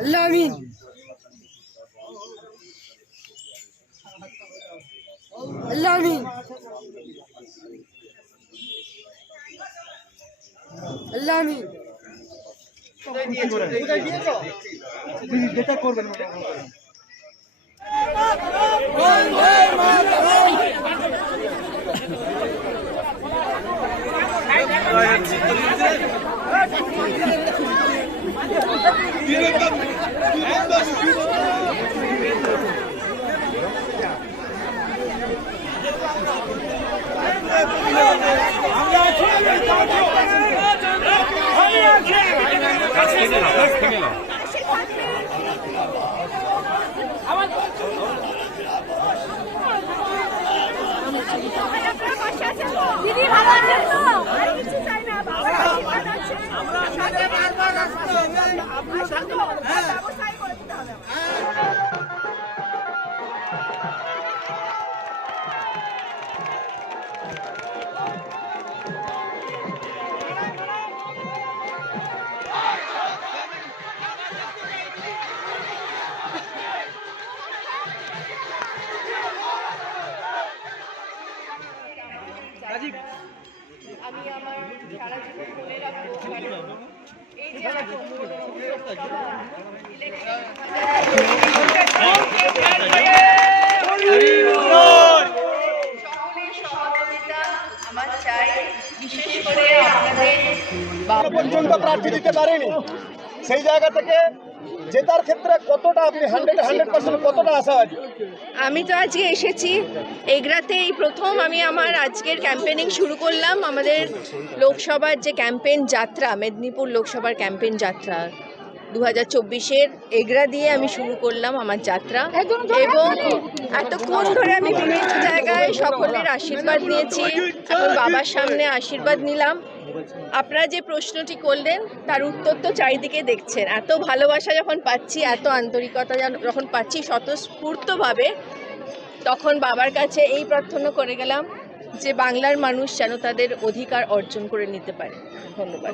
আল্লাহ আমিন আল্লাহ আমিন আল্লাহ আমিন যেটা করবেন দিদি ভালো আছেন তো আর কিছু চাই আমি আমার সারা জীবন মনে রাখব এই যে পর্যন্ত প্রার্থী দিতে পারেনি। সেই জায়গা থেকে জেতার ক্ষেত্রে কতটা আপনি হান্ড্রেড হান্ড্রেড পার্সেন্ট কতটা আশাবাদী আমি তো আজকে এসেছি এগরাতে, এই প্রথম আমি আমার আজকের ক্যাম্পেনিং শুরু করলাম, আমাদের লোকসভার যে ক্যাম্পেন যাত্রা, মেদিনীপুর লোকসভার ক্যাম্পেন যাত্রা। দু হাজার চব্বিশের এগরা দিয়ে আমি শুরু করলাম আমার যাত্রা। এবং এতক্ষণ ধরে আমি বিভিন্ন জায়গায় সকলের আশীর্বাদ নিয়েছি, এখন বাবার সামনে আশীর্বাদ নিলাম। আপনারা যে প্রশ্নটি করলেন, তার উত্তর তো চারিদিকে দেখছেন। এত ভালোবাসা যখন পাচ্ছি, এত আন্তরিকতা যখন- যখন পাচ্ছি স্বতঃস্ফূর্তভাবে, তখন বাবার কাছে এই প্রার্থনা করে গেলাম যে বাংলার মানুষ যেন তাদের অধিকার অর্জন করে নিতে পারে। ধন্যবাদ।